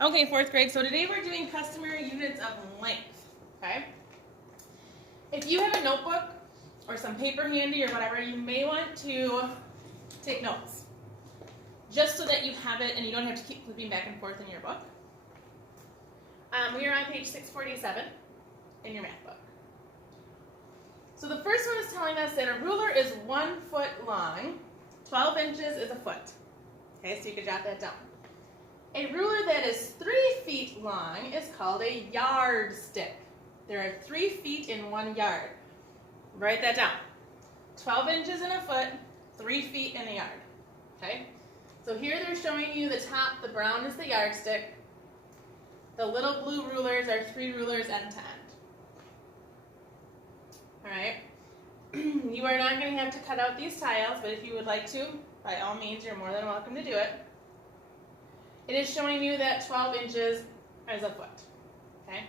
Okay, fourth grade, so today we're doing customary units of length, okay? If you have a notebook or some paper handy or whatever, you may want to take notes, just so that you have it and you don't have to keep flipping back and forth in your book. We are on page 647 in your math book. So the first one is telling us that a ruler is 1 foot long, 12 inches is a foot. Okay, so you could jot that down. A ruler that is 3 feet long is called a yardstick. There are 3 feet in 1 yard. Write that down. 12 inches in a foot, 3 feet in a yard. Okay? So here they're showing you the top, the brown is the yardstick. The little blue rulers are 3 rulers end to end. Alright? You are not going to have to cut out these tiles, but if you would like to, by all means, you're more than welcome to do it. It is showing you that 12 inches is a foot. Okay?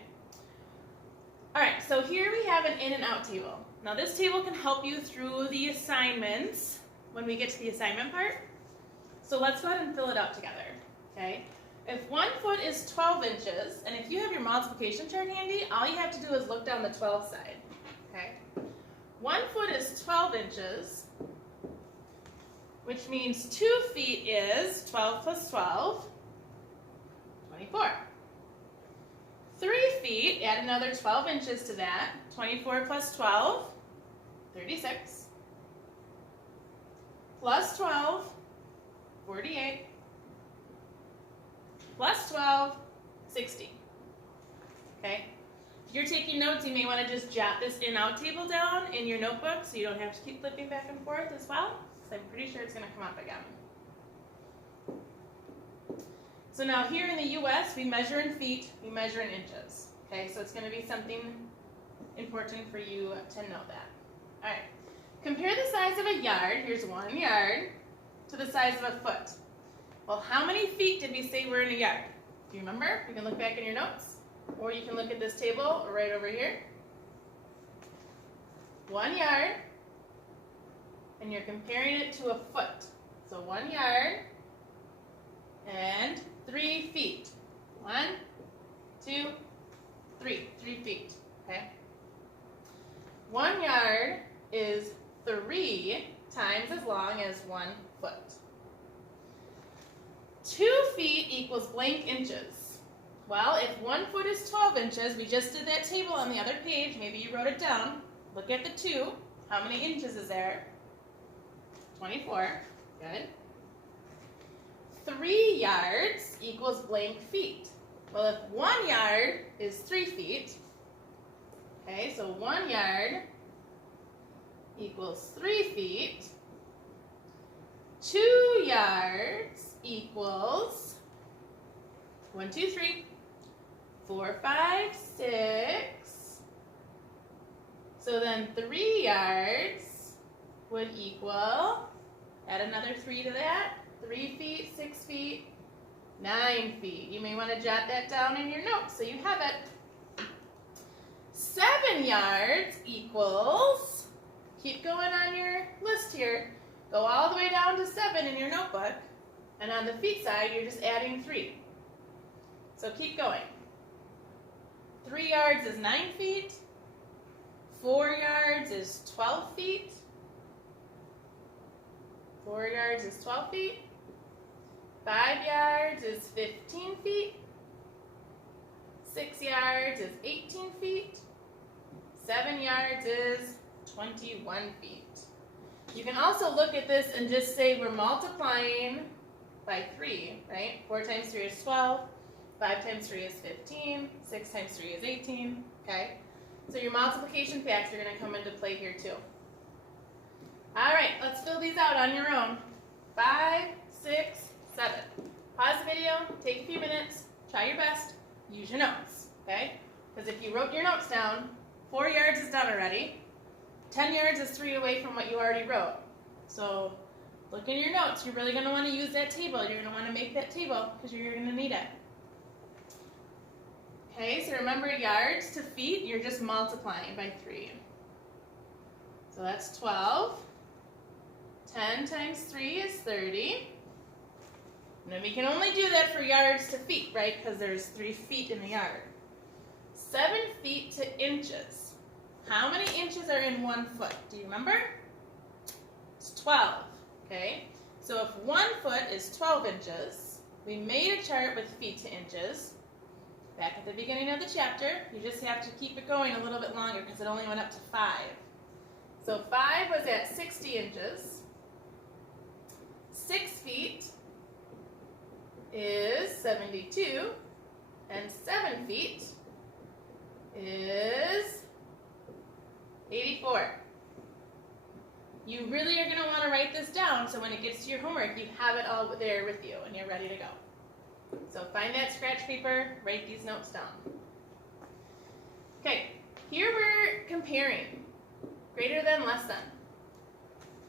Alright, so here we have an in and out table. Now this table can help you through the assignments when we get to the assignment part. So let's go ahead and fill it out together. Okay? If 1 foot is 12 inches, and if you have your multiplication chart handy, all you have to do is look down the 12 side. Okay? 1 foot is 12 inches, which means 2 feet is 12 plus 12. 24. 3 feet, add another 12 inches to that. 24 plus 12, 36. Plus 12, 48. Plus 12, 60. Okay? If you're taking notes, you may want to just jot this in-out table down in your notebook so you don't have to keep flipping back and forth as well, because I'm pretty sure it's going to come up again. So now here in the U.S., we measure in feet, we measure in inches. Okay, so it's going to be something important for you to know that. All right, compare the size of a yard, here's 1 yard, to the size of a foot. Well, how many feet did we say were in a yard? Do you remember? You can look back in your notes, or you can look at this table right over here. 1 yard, and you're comparing it to a foot. So 1 yard, and 3 feet. 1, 2, 3. 3 feet. Okay? 1 yard is 3 times as long as 1 foot. 2 feet equals blank inches. Well, if 1 foot is 12 inches, we just did that table on the other page. Maybe you wrote it down. Look at the 2. How many inches is there? 24. Good. 3 yards equals blank feet. Well, if 1 yard is 3 feet, okay, so 1 yard equals 3 feet. 2 yards equals 1, 2, 3, 4, 5, 6. So then 3 yards would equal, add another 3 to that, 3 feet, 6 feet, 9 feet. You may want to jot that down in your notes so you have it. 7 yards equals, keep going on your list here, go all the way down to 7 in your notebook, and on the feet side, you're just adding 3. So keep going. 3 yards is 9 feet, 4 yards is 12 feet, 4 yards is 12 feet, 5 yards is 15 feet, 6 yards is 18 feet, 7 yards is 21 feet. You can also look at this and just say we're multiplying by 3, right? 4 times 3 is 12, 5 times 3 is 15, 6 times 3 is 18, okay? So your multiplication facts are going to come into play here too. All right, let's fill these out on your own. 5, 6, 7. Pause the video, take a few minutes, try your best, use your notes, okay? Because if you wrote your notes down, 4 yards is done already. 10 yards is 3 away from what you already wrote. So look in your notes. You're really going to want to use that table. You're going to want to make that table because you're going to need it. Okay, so remember yards to feet, you're just multiplying by 3. So that's 12. 10 times 3 is 30. And we can only do that for yards to feet, right? Because there's 3 feet in a yard. 7 feet to inches. How many inches are in 1 foot? Do you remember? It's 12, okay? So if 1 foot is 12 inches, we made a chart with feet to inches. Back at the beginning of the chapter, you just have to keep it going a little bit longer because it only went up to 5. So 5 was at 60 inches. 6 feet is 72, and 7 feet is 84. You really are going to want to write this down so when it gets to your homework, you have it all there with you and you're ready to go. So find that scratch paper, write these notes down. Okay, here we're comparing greater than, less than.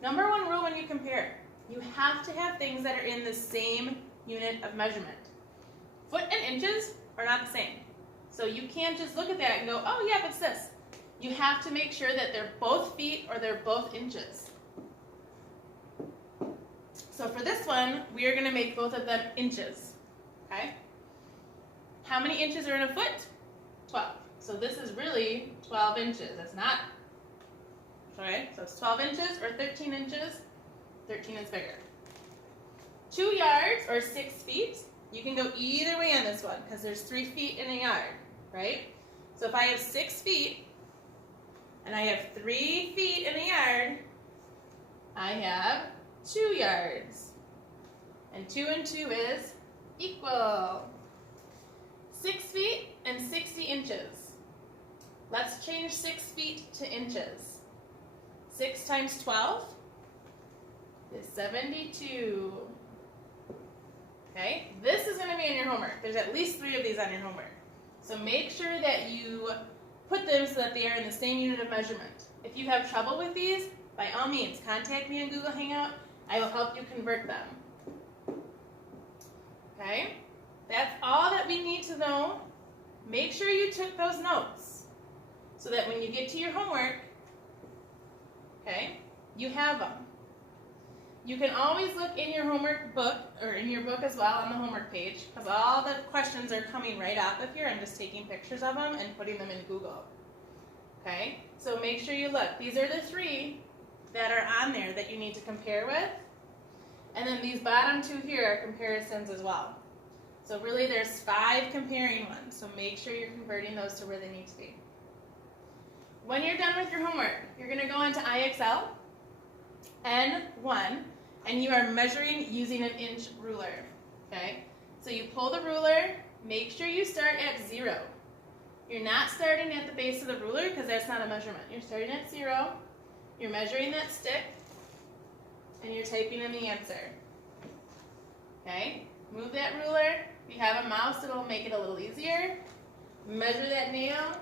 Number 1 rule when you compare, you have to have things that are in the same unit of measurement. Foot and inches are not the same. So you can't just look at that and go, oh yeah, it's this. You have to make sure that they're both feet or they're both inches. So for this one, we are going to make both of them inches. Okay? How many inches are in a foot? 12. So this is really 12 inches. It's not. Okay, so it's 12 inches or 13 inches. 13 is bigger. 2 yards or 6 feet. You can go either way on this one because there's 3 feet in a yard, right? So if I have 6 feet and I have 3 feet in a yard, I have 2 yards. And 2 and 2 is equal. 6 feet and 60 inches. Let's change 6 feet to inches. 6 times 12 is 72. Okay, this is going to be in your homework. There's at least 3 of these on your homework. So make sure that you put them so that they are in the same unit of measurement. If you have trouble with these, by all means, contact me in Google Hangout. I will help you convert them. Okay, that's all that we need to know. Make sure you took those notes so that when you get to your homework, okay, you have them. You can always look in your homework book, or in your book as well on the homework page, because all the questions are coming right off of here. I'm just taking pictures of them and putting them in Google. Okay, so make sure you look. These are the 3 that are on there that you need to compare with. And then these bottom 2 here are comparisons as well. So really there's 5 comparing ones, so make sure you're converting those to where they need to be. When you're done with your homework, you're going to go into IXL N1, and you are measuring using an inch ruler. Okay? So you pull the ruler, make sure you start at 0. You're not starting at the base of the ruler because that's not a measurement. You're starting at 0, you're measuring that stick, and you're typing in the answer. Okay? Move that ruler. If you have a mouse, it'll make it a little easier. Measure that nail,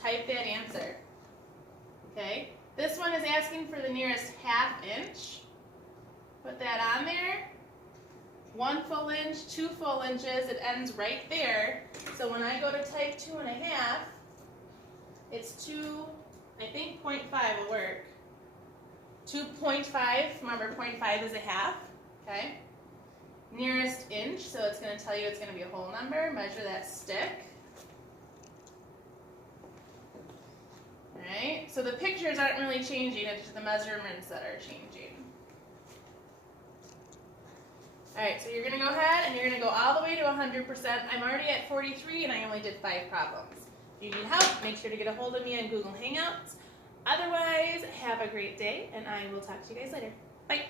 type that answer. Okay? This one is asking for the nearest ½ inch. Put that on there. 1 full inch, 2 full inches, it ends right there. So when I go to type 2½, it's 2, I think 0.5 will work. 2.5, remember 0.5 is a half, okay? Nearest inch, so it's going to tell you it's going to be a whole number. Measure that stick. Alright, so the pictures aren't really changing, it's just the measurements that are changing. Alright, so you're going to go ahead and you're going to go all the way to 100%. I'm already at 43 and I only did 5 problems. If you need help, make sure to get a hold of me on Google Hangouts. Otherwise, have a great day and I will talk to you guys later. Bye!